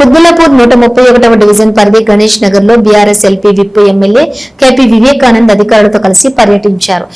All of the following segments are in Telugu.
కుత్బుల్లాపూర్ 131వ డివిజన్ పరిధి గణేష్ నగర్ లో BRS LP whip MLA KP Vivekanand అధికారులతో కలిసి పర్యటించారు.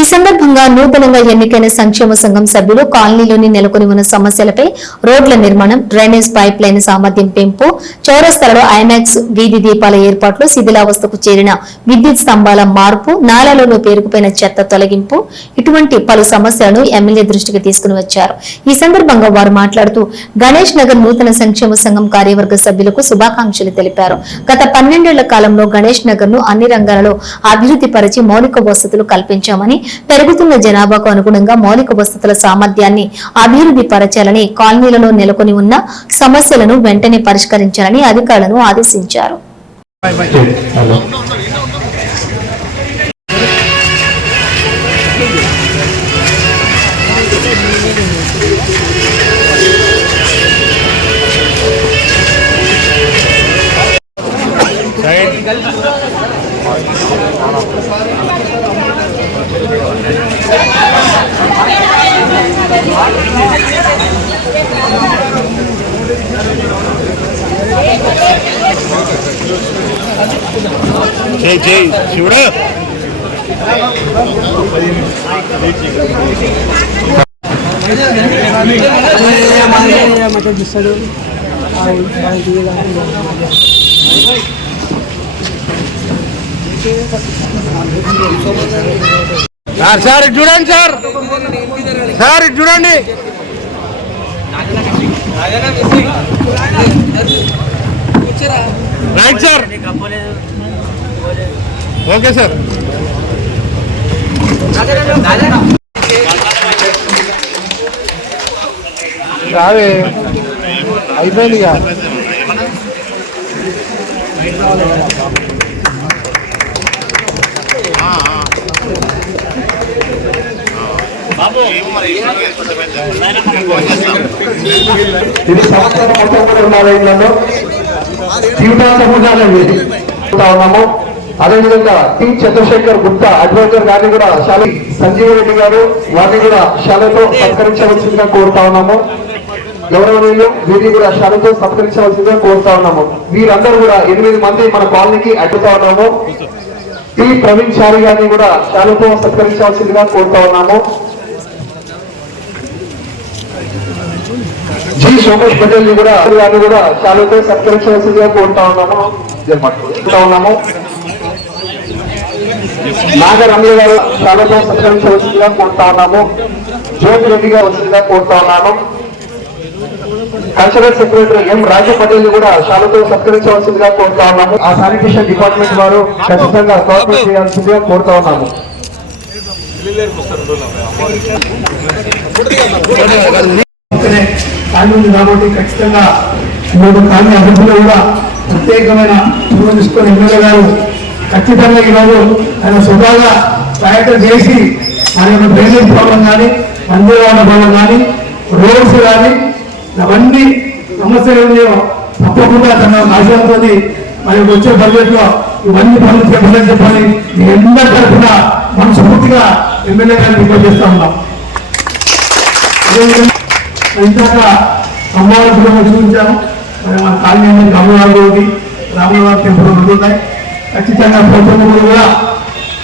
ఈ సందర్భంగా నూతనంగా ఎన్నికైన సంక్షేమ సంఘం సభ్యులు కాలనీలోని నెలకొని ఉన్న సమస్యలపై రోడ్ల నిర్మాణం, డ్రైనేజ్ పైప్ లైన్ సామర్థ్యం పెంపు, చౌరస్తాలలో ఐమాక్స్ వీధి దీపాల ఏర్పాట్లు, శిథిలావస్థకు చేరిన విద్యుత్ స్తంభాల మార్పు, నాలాలలో పేరుకుపోయిన చెత్త తొలగింపు ఇటువంటి పలు సమస్యలను ఎమ్మెల్యే దృష్టికి తీసుకుని వచ్చారు. ఈ సందర్భంగా వారు మాట్లాడుతూ గణేష్ నగర్ నూతన సంక్షేమ సంఘం కార్యవర్గ సభ్యులకు శుభాకాంక్షలు తెలిపారు. గత 12 ఏళ్ల కాలంలో గణేష్ నగర్ ను అన్ని రంగాలలో అభివృద్ధి పరిచి మౌలిక వసతులు కల్పించామని, పెరుగుతున్న జనాభాకు అనుగుణంగా మౌలిక వసతుల సామర్థ్యాన్ని అభివృద్ధి పరచాలని, కాలనీలలో నెలకొని ఉన్న సమస్యలను వెంటనే పరిష్కరించాలని అధికారులను ఆదేశించారు. జై జై శివుడా. సార్ చూడండి సార్, సార్ చూడండి. Right sir, okay sir. రావే అయిపోయింది ఇక. ఇది సంవత్సరం మొత్తం కూడా ఉన్నాము. అదేవిధంగా టి చంద్రశేఖర్ గుప్తా అడ్వైజర్ గారిని కూడా శాల సంజీవ రెడ్డి గారు వారిని కూడా శాలతో సత్కరించవలసిందిగా కోరుతా ఉన్నాము. గౌరవనీయులు వీరిని కూడా శాలతో సత్కరించవలసిందిగా కోరుతా ఉన్నాము. వీరందరూ కూడా 8 మంది మన కాలనీకి అడ్డుతా ఉన్నాము. టి ప్రవీణ్ చారి గారిని కూడా శాలతో సత్కరించవలసిందిగా కోరుతా ఉన్నాము. జి సోమేష్ పటేల్ ని కూడా శాలతో సత్కరించవలసిందిగా కోరుతా ఉన్నాము. నాగరమ్య గారు శాలతో సత్కరించవలసిందిగా కోరుతా ఉన్నాము. జ్యోతి రెడ్డి గారు వలసిందిగా కోరుతా ఉన్నాము. కల్చరల్ సెక్రటరీ ఎం రాజు పటేల్ ని కూడా శాలతో సత్కరించవలసిందిగా కోరుతా ఉన్నాము. ఆ శానిటేషన్ డిపార్ట్మెంట్ వారు ఖచ్చితంగా కోఆపరేట్ చేయాల్సిందిగా కోరుతా ఉన్నాము. కాబట్టి ఖచ్చితంగా కాలనీ అభివృద్ధిలో కూడా ప్రత్యేకమైన చొరవ తీసుకొని ఎమ్మెల్యే గారు ఖచ్చితంగా ఈరోజు ఆయన స్వతహాగా ప్రయత్నం చేసి ఆయన డ్రైనేజ్ ప్రాబ్లం కానీ, మందిరాల ప్రాబ్లం కానీ, రోడ్స్ కానీ, అవన్నీ సమస్యలు ఉన్నాయో తప్పకుండా తన ఆశయంతో మరి వచ్చే బడ్జెట్ లో ఇవన్నీ పనులు చేయాలని చెప్పని అందరి తరఫున మనస్ఫూర్తిగా ఎమ్మెల్యే గారిని రిక్వెస్ట్ చేస్తా ఉన్నాం. ఇందాక అమ్మవారి చూపించాము. మరి మన కాలనీ రాములవారి టెంపుల్ ఉంటున్నాయి. ఖచ్చితంగా ప్రభుత్వం కూడా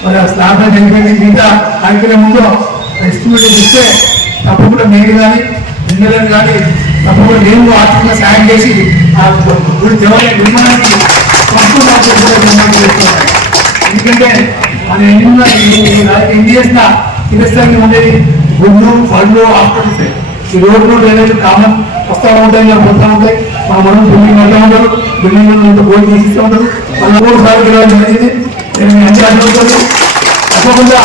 మరి స్థాపన జరిగింది. మిగతా కార్యక్రమం ముందు ఎస్టిమేట్ ఇస్తే తప్పకుండా మీరు కానీ ఎమ్మెల్యే కానీ తప్పకుండా నేను ఆర్థికంగా సాయం చేసి ఆ గుడి దేవాలయ నిర్మాణానికి ఎందుకంటే మన ఏం చేసిన తిరస్కారంగా ఉండేది గుళ్ళు, పళ్ళు, హాస్పిటల్స్. ఈ రోడ్లు డ్రైనేజ్ కామన్ వస్తూ ఉంటాయి, పోతూ ఉంటాయి. మనం బిల్డింగ్ వెళ్తూ ఉంటారు, బిల్డింగ్ బోర్డు తీసిస్తూ ఉంటారు. మన 3 సార్లు జరిగింది. నేను అన్ని అడ్డుకుంటాను. తప్పకుండా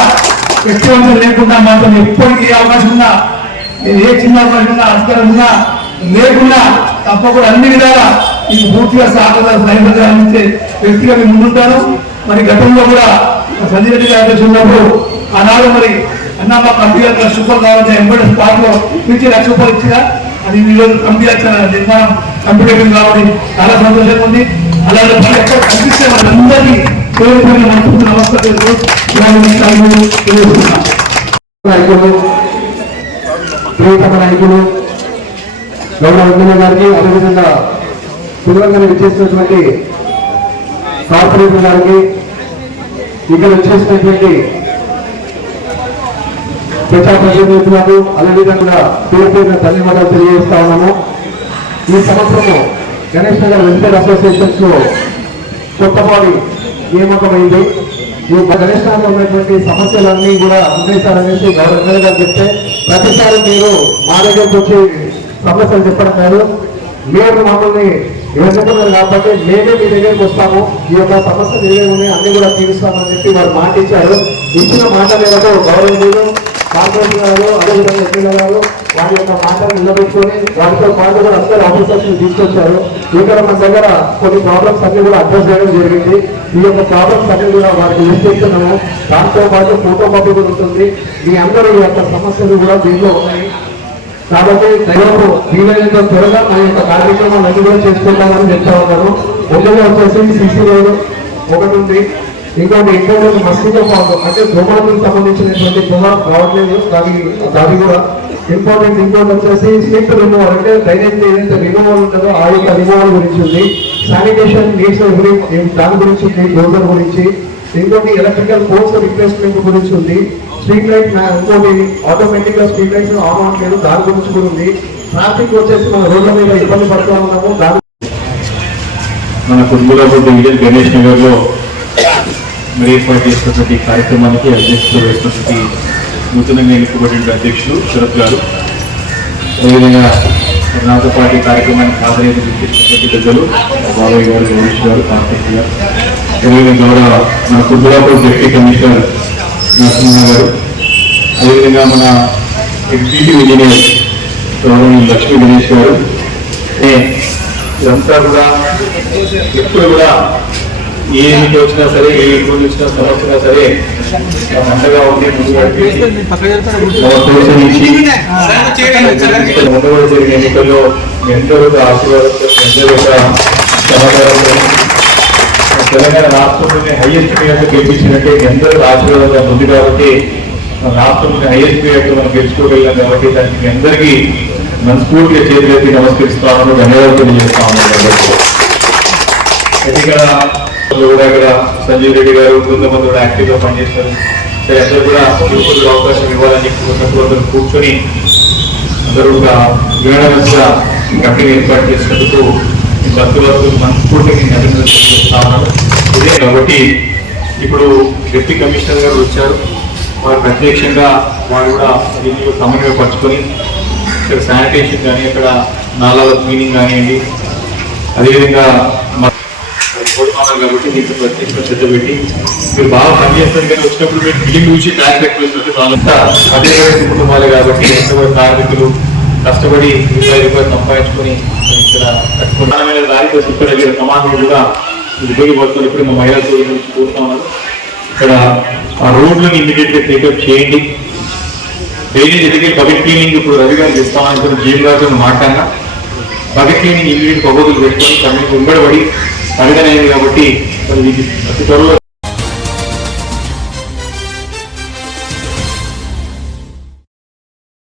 వ్యక్తివంతం లేకుండా మాత్రం ఎప్పటికీ ఏ అవకాశం ఉన్నా, ఏ చిన్న అవకాశం ఉన్నా, అస్కారం ఉన్నా లేకుండా తప్పకుండా అన్ని విధాలా ఇది పూర్తిగా సహాయపడే వ్యక్తిగా మేము ముందుంటాను. మరి గతంలో కూడా సంజయ్ రెడ్డి గారి ఉన్నప్పుడు ఆనాడు మరి అన్నమ్మ కంప్యూటర్ సూపర్ కావాలంటే ఎంబెడ్ స్పాట్ లో ఫ్యూచర్ సూపర్ ఇచ్చిగా అది ఈరోజు కంప్యూటర్ నిర్మాణం కంప్యూటర్ కాబట్టి చాలా సంతోషంగా ఉంది. అలాగే ఎక్కడ కనిపిస్తే వాళ్ళందరినీ పేరు నమస్కారం ప్రియతమ నాయకులు గౌరవ ఎమ్మెల్యే గారికి, అదేవిధంగా సుదూరంగా విచ్చేసినటువంటి కార్పొరేటర్ గారికి, ఇక్కడ వచ్చేసినటువంటి ప్రజాప్రతినిధులకు అదేవిధంగా పేరు పేరున ధన్యవాదాలు తెలియజేస్తా ఉన్నాము. ఈ సంవత్సరము గణేష్ నగర్ వెల్ఫేర్ అసోసియేషన్స్ లో కొత్త బాడీ నియామకమైంది. ఈ గణేష్ నగర్ ఉన్నటువంటి సమస్యలన్నీ కూడా ఉండేసారనేసి గవర్నర్ గారు చెప్తే ప్రతిసారి మీరు మా దగ్గరకు వచ్చి సమస్యలు చెప్పడం కాదు, మీరు మమ్మల్ని ఎన్నుకున్నారు కాబట్టి మేమే మీ దగ్గరికి వస్తాము, ఈ యొక్క సమస్యలు ఏవే ఉన్నాయి అన్ని కూడా తీరుస్తామని చెప్పి వారు మాట ఇచ్చారు. ఇచ్చిన మాట మేరకు గౌరవనీయులు కార్పొరేటర్ గారు అదేవిధంగా ఎమ్మెల్యే గారు వారి యొక్క మాటలు నిలబెట్టుకొని వారితో పాటు కూడా అందరు ఆఫీసర్స్ తీసుకొచ్చారు. ఇక్కడ మన దగ్గర కొన్ని ప్రాబ్లమ్స్ అన్ని కూడా అడ్రస్ చేయడం జరిగింది. ఈ యొక్క ప్రాబ్లమ్స్ అన్ని కూడా వారికి లిస్ట్ ఇస్తున్నాము. దాంతో పాటు ఫోటో కాపీ కూడా ఉంటుంది. మీ అందరూ ఈ యొక్క సమస్యలు కూడా దీనిలో ఉన్నాయి కాబట్టి దైవపు వీలైనంత త్వరగా మన యొక్క కార్యక్రమాలు అన్ని కూడా చేసుకుంటామని చెప్తా ఉన్నాను. ఒకటిగా వచ్చేసి సిసి రోడ్ ఒకటి ఉంది, ఇంకోటి మస్కిటో ఫామ్ అంటే దోమలకు సంబంధించినటువంటి పొగ రావట్లేదు, దాని కూడా ఇంపార్టెంట్. ఇంకోటి వచ్చేసి స్లీప్ రిమూవల్ అంటే డ్రైనేజ్ ఏదైతే రిమూవల్ ఉంటుందో ఆ యొక్క రిమూవల్ గురించి ఉంది. శానిటేషన్ నీడ్స్ దాని గురించి ఉంది, డోజర్ గురించి. ఇంకోటి ఎలక్ట్రికల్ పోల్స్ రిప్లేస్మెంట్ గురించి ఉంది. స్ట్రీట్ లైట్ ఇంకోటి ఆటోమేటిక్ గా స్ట్రీట్ లైట్స్ ఆన్ అవ్వట్లేదు, దాని గురించి కూడా ఉంది. ట్రాఫిక్ వచ్చేసి మన రోడ్ల మీద ఇబ్బంది పడుతూ ఉన్నాము. దాని మన కుటుంబరావు డివిజన్ గణేష్ నగర్ లో మరి ఏర్పాటు చేసినటువంటి కార్యక్రమానికి అధ్యక్షత వేసినటువంటి నూతనంగా ఎన్నుకోబడిన అధ్యక్షులు శరత్ గారు, అదేవిధంగా నాతో పాటు కార్యక్రమానికి హాజరైనటువంటి పెద్దలు బాబాయ్ గారు, గణేష్ గారు, కార్పొరేటర్ గారు, అదేవిధంగా గౌరవ మన కుటుంబరావు డిప్యూటీ కమిషనర్ నరసింహ గారు, అదేవిధంగా మన ఎగ్జిక్యూటివ్ ఇంజనీర్ గౌరవ లక్ష్మీ గణేష్ గారు, ఇదంతా కూడా ఎప్పుడు కూడా ఏ ఇంటికి వచ్చినా సరే, ఏ ఇంట్లో వచ్చినా సమస్యగా సరే అండగా ఉండి ముందుకు జరిగిన ఎన్నికల్లో ఎందరో ఆశీర్వాదంతో ఎందరో సమాచారంతో తెలంగాణ రాష్ట్రంలోనే హైయెస్ట్ మేయర్గా గెలిపించినట్టే ఎందరో ఆశీర్వాదంగా ఉంది కాబట్టి మన రాష్ట్రంలోనే హైయెస్ట్ మేయర్గా మనం గెలుచుకోగలిగాం కాబట్టి దానికి అందరికీ మనస్ఫూర్తిగా చేతులెత్తి నమస్కరిస్తామని ధన్యవాదాలు తెలియజేస్తా ఉన్నాను. ఇక్కడ సంజీవ్ రెడ్డి గారు కొంతమంది కూడా యాక్టివ్ గా పనిచేస్తారు. సరే అందరూ కూడా యువకులకు అవకాశం ఇవ్వాలని అందరూ కూర్చొని అందరూ ఒక వినడంగా కమిటీని ఏర్పాటు చేసినందుకు భక్తులకు మనస్ఫూర్తిగా అభినందనలు చేస్తా ఉన్నాను. ఇదే కాబట్టి ఇప్పుడు డిప్యూటీ కమిషనర్ గారు వచ్చారు, వారు ప్రత్యక్షంగా వారు కూడా దీన్ని సమన్వయపరుచుకొని ఇక్కడ శానిటేషన్ కానీ అక్కడ నాలాల క్లీనింగ్ కానివ్వండి, అదేవిధంగా కాబట్టి దీంట్లో ప్రత్యేక శ్రద్ధ పెట్టి మీరు బాగా పనిచేస్తారు. కానీ వచ్చినప్పుడు మీరు బిల్డింగ్ చూసి ట్యాక్స్ ఎక్కువ వేసినట్టు వాళ్ళంతా అదే కుటుంబాలే కాబట్టి కార్మికులు కష్టపడి రూపాయలు సంపాదించుకొని ఇక్కడ కట్టుకున్న దారితో ఇక్కడ సమాజం కూడా ఉపయోగపడుతుంది. ఇప్పుడు మా మహిళలతో కోరుతా ఉన్నారు, ఇక్కడ ఆ రోడ్లను ఇమీడియట్ గా టేకప్ చేయండి. డ్రైనేజ్ ఎదిగే పబ్లిక్ క్లీనింగ్ ఇప్పుడు రవి గారు చేస్తామని జీఎం గారితో మాట్లాడినా పబ్లిక్ క్లీనింగ్ ఇమీడియట్ ప్రపోజల్ పెట్టుకొని కమిటీ వెంబడబడి పరిగణైంది కాబట్టి అతి త్వరలో